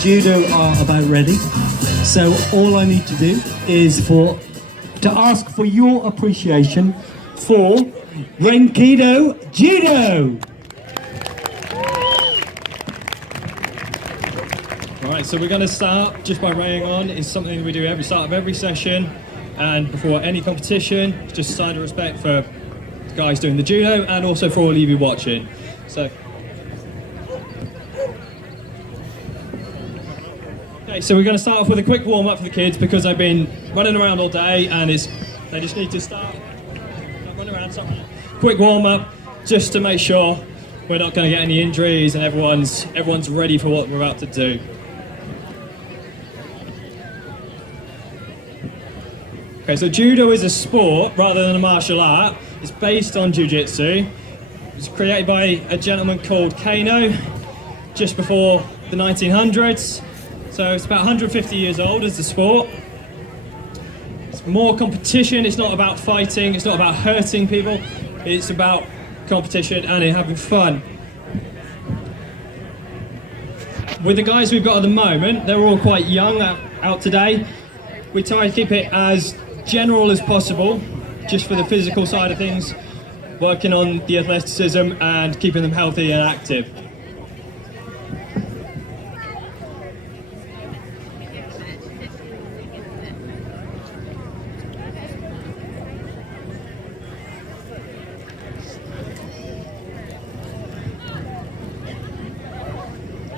judo are about ready. So all I need to do is to ask for your appreciation for Renkeido Judo. Right, so we're going to start just by raying on. It's something we do every start of every session and before any competition, just a sign of respect for the guys doing the judo and also for all of you watching. So we're going to start off with a quick warm-up for the kids because they've been running around all day and they just need to start running around. So quick warm-up just to make sure we're not going to get any injuries and everyone's ready for what we're about to do. Okay, so judo is a sport rather than a martial art. It's based on jiu-jitsu. It was created by a gentleman called Kano just before the 1900s. So it's about 150 years old as a sport. It's more competition. It's not about fighting. It's not about hurting people. It's about competition and having fun. With the guys we've got at the moment, they're all quite young out today. We try to keep it as general as possible, just for the physical side of things, working on the athleticism and keeping them healthy and active.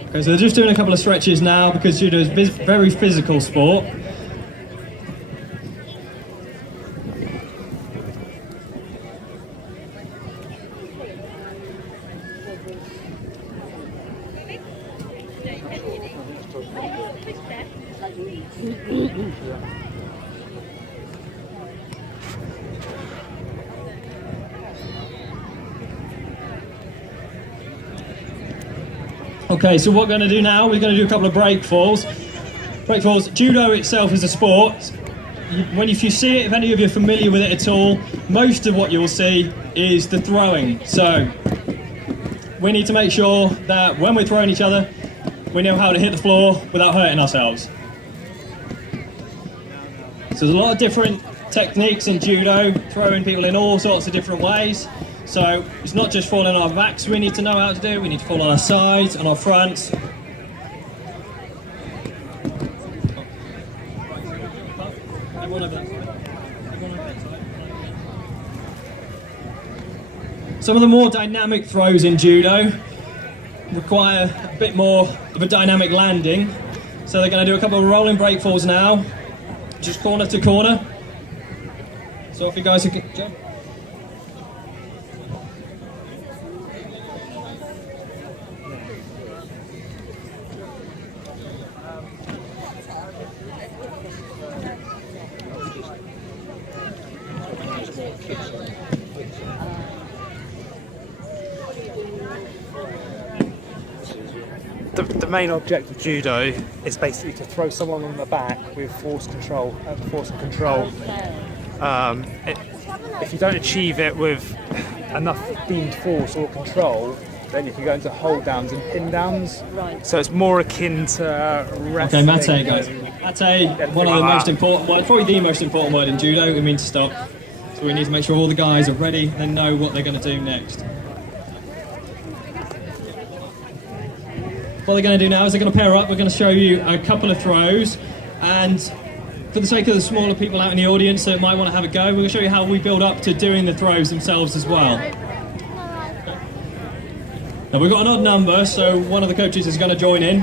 Okay, so they're just doing a couple of stretches now because judo is a very physical sport. Okay, so what we're going to do now, we're going to do a couple of break falls. Break falls, judo itself is a sport. If you see it, if any of you are familiar with it at all, most of what you'll see is the throwing. So we need to make sure that when we're throwing each other, we know how to hit the floor without hurting ourselves. So there's a lot of different techniques in judo, throwing people in all sorts of different ways. So it's not just falling on our backs we need to know how to do, we need to fall on our sides, on our fronts. Some of the more dynamic throws in judo require a bit more of a dynamic landing. So they're going to do a couple of rolling break falls now, just corner to corner. So if you guys can jump. The main object of judo is basically to throw someone on the back with force and control. If you don't achieve it with enough deemed force or control, then you can go into hold downs and pin downs. Right. So it's more akin to wrestling. Okay, mate, guys. Mate, one of the most important words, probably the most important word in judo. It means to stop. So we need to make sure all the guys are ready and know what they're going to do next. What they're going to do now is they're going to pair up. We're going to show you a couple of throws, and for the sake of the smaller people out in the audience that might want to have a go, we're going to show you how we build up to doing the throws themselves as well. Now we've got an odd number, so one of the coaches is going to join in.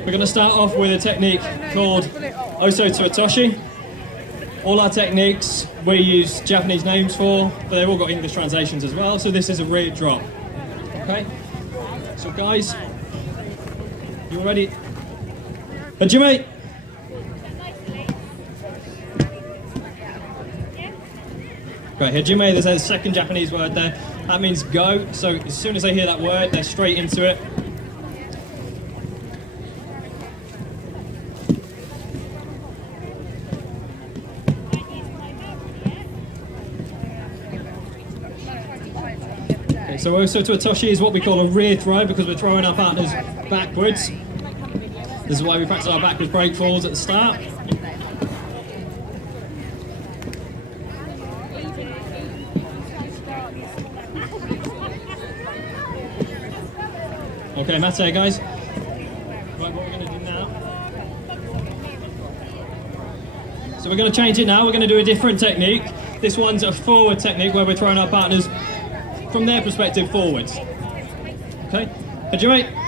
We're going to start off with a technique called Oso to Atoshi. All our techniques we use Japanese names for, but they've all got English translations as well, so this is a rear drop. Okay? So guys, you ready? Hajime! Right, Hajime, there's a second Japanese word there. That means go, so as soon as they hear that word, they're straight into it. So also to a toshi is what we call a rear throw because we're throwing our partners backwards. This is why we practice our backwards break falls at the start. Okay, mate, guys. Right, what we're going to do now. So we're going to change it now. We're going to do a different technique. This one's a forward technique where we're throwing our partners from their perspective forwards. Okay, Hajime.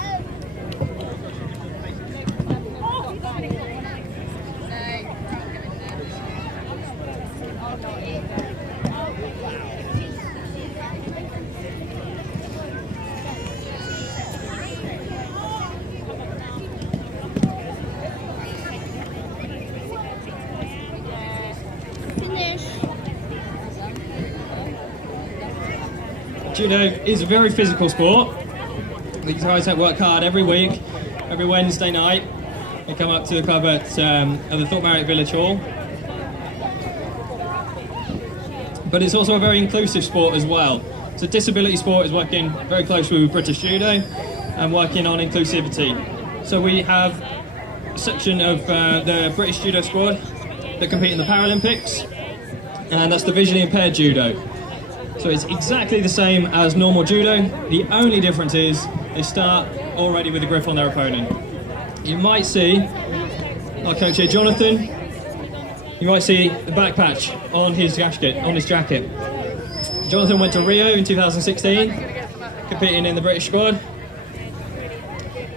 Judo is a very physical sport. These guys that work hard every week, every Wednesday night. They come up to the club at the Thorpe Marriott Village Hall. But it's also a very inclusive sport as well. It's a disability sport, is working very closely with British Judo and working on inclusivity. So we have a section of the British Judo squad that compete in the Paralympics, and that's the visually impaired Judo. So it's exactly the same as normal Judo. The only difference is they start already with a grip on their opponent. You might see, our coach here, Jonathan, you might see the back patch on his jacket. Jonathan went to Rio in 2016, competing in the British squad.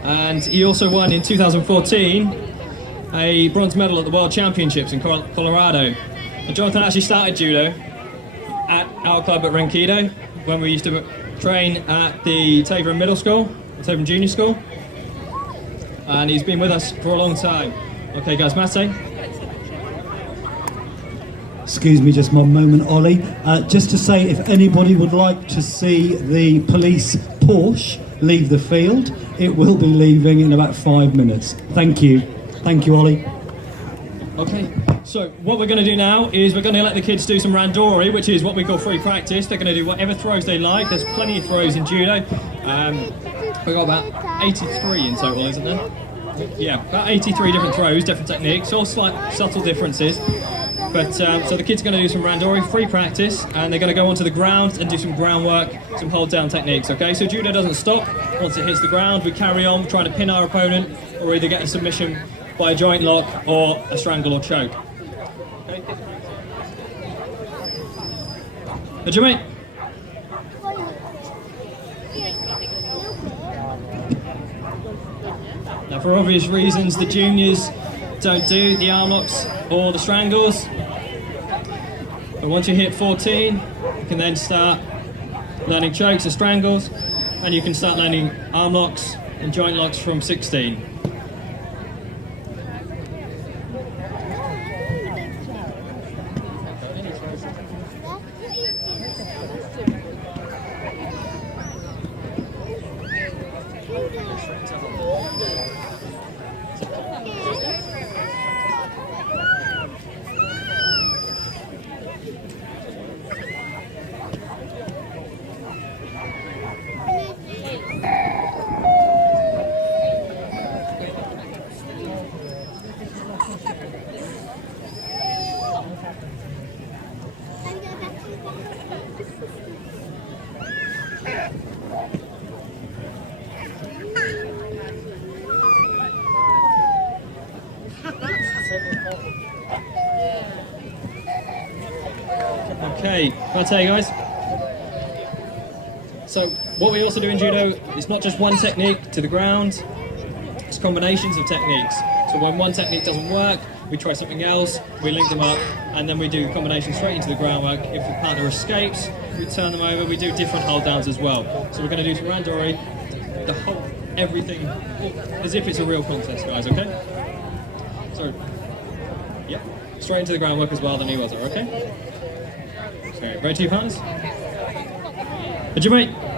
And he also won in 2014 a bronze medal at the World Championships in Colorado. And Jonathan actually started Judo at our club at Renkeido when we used to train at the Taverham Middle School, the Taverham Junior School, and he's been with us for a long time. Okay guys, Mate. Excuse me just one moment, Ollie. Just to say, if anybody would like to see the police Porsche leave the field, it will be leaving in about 5 minutes. Thank you. Thank you, Ollie. Okay, so what we're going to do now is we're going to let the kids do some randori, which is what we call free practice. They're going to do whatever throws they like. There's plenty of throws in Judo. We've got about 83 in total, isn't there? Yeah, about 83 different throws, different techniques, all slight subtle differences. But so the kids are going to do some randori, free practice, and they're going to go onto the ground and do some groundwork, some hold down techniques, okay? So Judo doesn't stop. Once it hits the ground, we carry on trying to pin our opponent or either get a submission by a joint lock or a strangle or choke. Okay. Hajime. Now, for obvious reasons, the juniors don't do the arm locks or the strangles. But once you hit 14, you can then start learning chokes and strangles, and you can start learning arm locks and joint locks from 16. Okay, I'll tell you guys. So what we also do in Judo is not just one technique to the ground, it's combinations of techniques. So when one technique doesn't work, we try something else, we link them up, and then we do combinations straight into the groundwork. If the partner escapes, we turn them over, we do different hold downs as well. So we're going to do some randori, the whole, everything, as if it's a real contest, guys, okay? So, yeah, straight into the groundwork as well, the knee water, okay? Okay, ready to your partners? Hajime.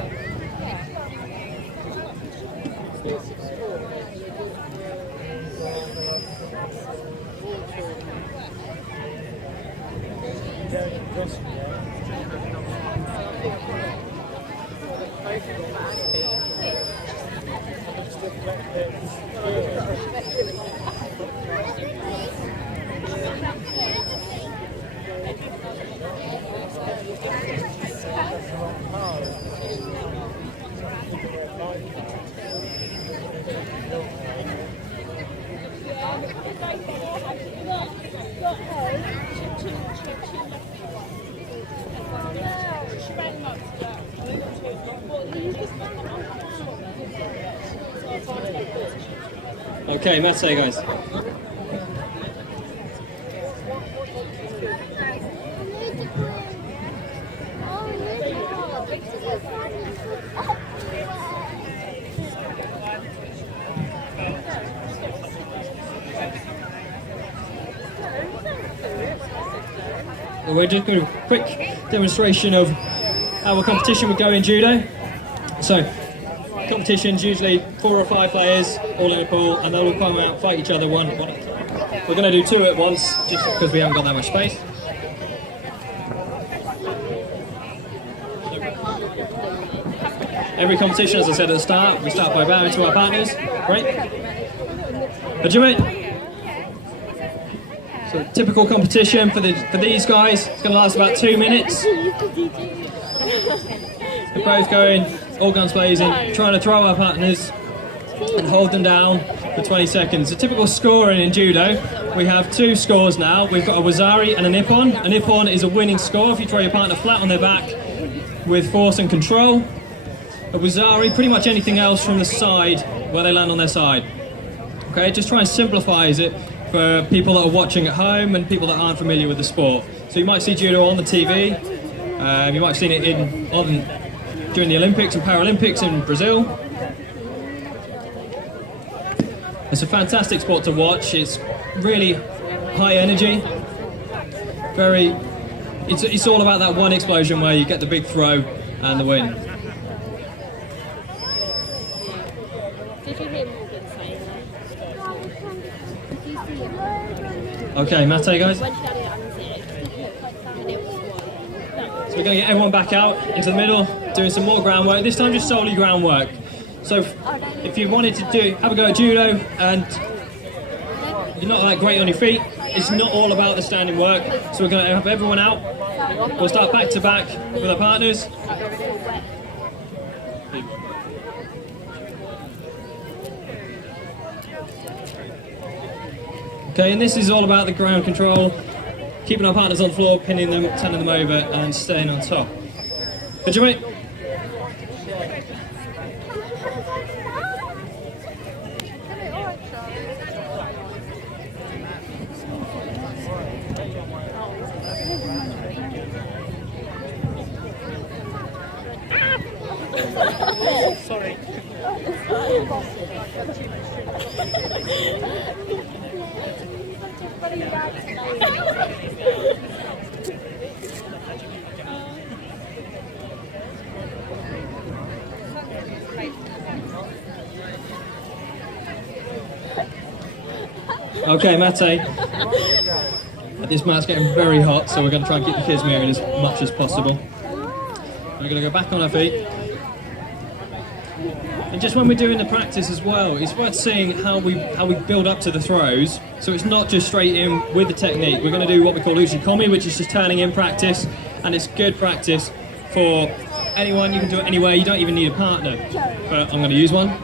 Okay, Mate, guys. We're just going to do a quick demonstration of how a competition would go in judo. So, competitions usually 4 or 5 players all in a pool, and they'll all come out and fight each other one at a time. We're going to do 2 at once just because we haven't got that much space. Every competition, as I said at the start, we start by bowing to our partners. Right? Hajime. So typical competition for these guys, it's going to last about 2 minutes. We're both going all guns blazing, trying to throw our partners and hold them down for 20 seconds. The typical scoring in judo, we have 2 scores now. We've got a wazari and a nippon. A nippon is a winning score if you throw your partner flat on their back with force and control. A wazari, pretty much anything else from the side where they land on their side. Okay, just try and simplifies it for people that are watching at home and people that aren't familiar with the sport. So you might see judo on the TV, you might have seen it during the Olympics and Paralympics in Brazil. It's a fantastic sport to watch. It's really high energy. It's all about that one explosion where you get the big throw and the win. Did you hear Morgan saying that? Okay, Mate, guys. When she had it unzipped, and it was one. So we're going to get everyone back out into the middle, doing some more groundwork, this time just solely groundwork. So if you wanted to have a go at judo and you're not that great on your feet, it's not all about the standing work. So we're going to have everyone out. We'll start back to back with our partners. Okay, and this is all about the ground control, keeping our partners on the floor, pinning them, turning them over, and staying on top. Hajime. Sorry. Okay, Mate. This mat's getting very hot, so we're going to try and keep the kids moving as much as possible. We're going to go back on our feet. And just when we're doing the practice as well, it's worth seeing how we build up to the throws. So it's not just straight in with the technique. We're going to do what we call uchikomi, which is just turning in practice, and it's good practice for anyone. You can do it anywhere. You don't even need a partner. But I'm going to use one.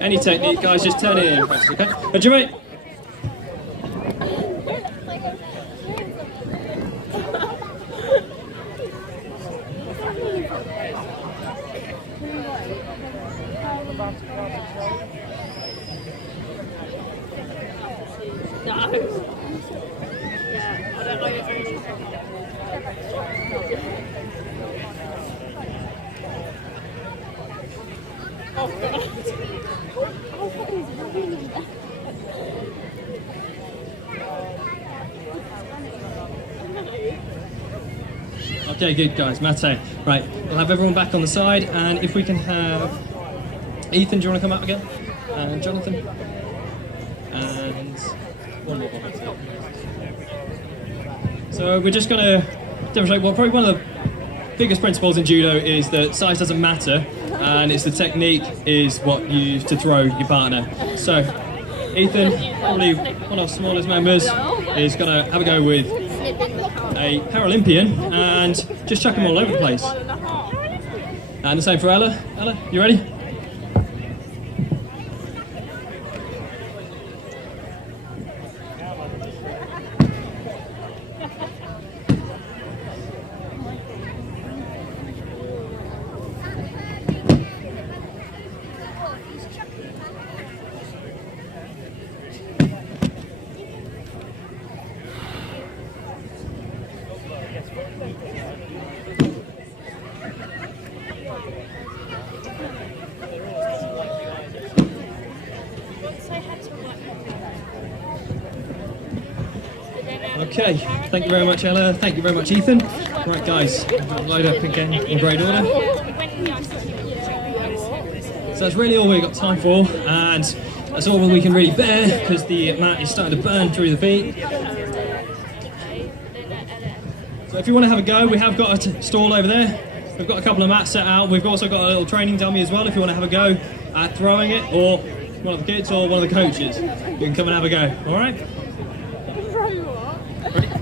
Any technique, guys, just turn it in practice, okay? Hajime. Okay, good guys, Mate. Right, we'll have everyone back on the side, and if we can have Ethan, do you want to come up again? And Jonathan? And one more. So we're just going to demonstrate, well, probably one of the biggest principles in judo is that size doesn't matter, and it's the technique is what you use to throw your partner. So Ethan, probably one of our smallest members, is going to have a go with a Paralympian and just chuck them all over the place. And the same for Ella. Ella, you ready? Okay, thank you very much, Ella. Thank you very much, Ethan. Right, guys, load up again in great order. So that's really all we've got time for, and that's all we can really bear because the mat is starting to burn through the feet. So if you want to have a go, we have got a stall over there. We've got a couple of mats set out. We've also got a little training dummy as well if you want to have a go at throwing it, or one of the kids or one of the coaches. You can come and have a go, all right? Ready?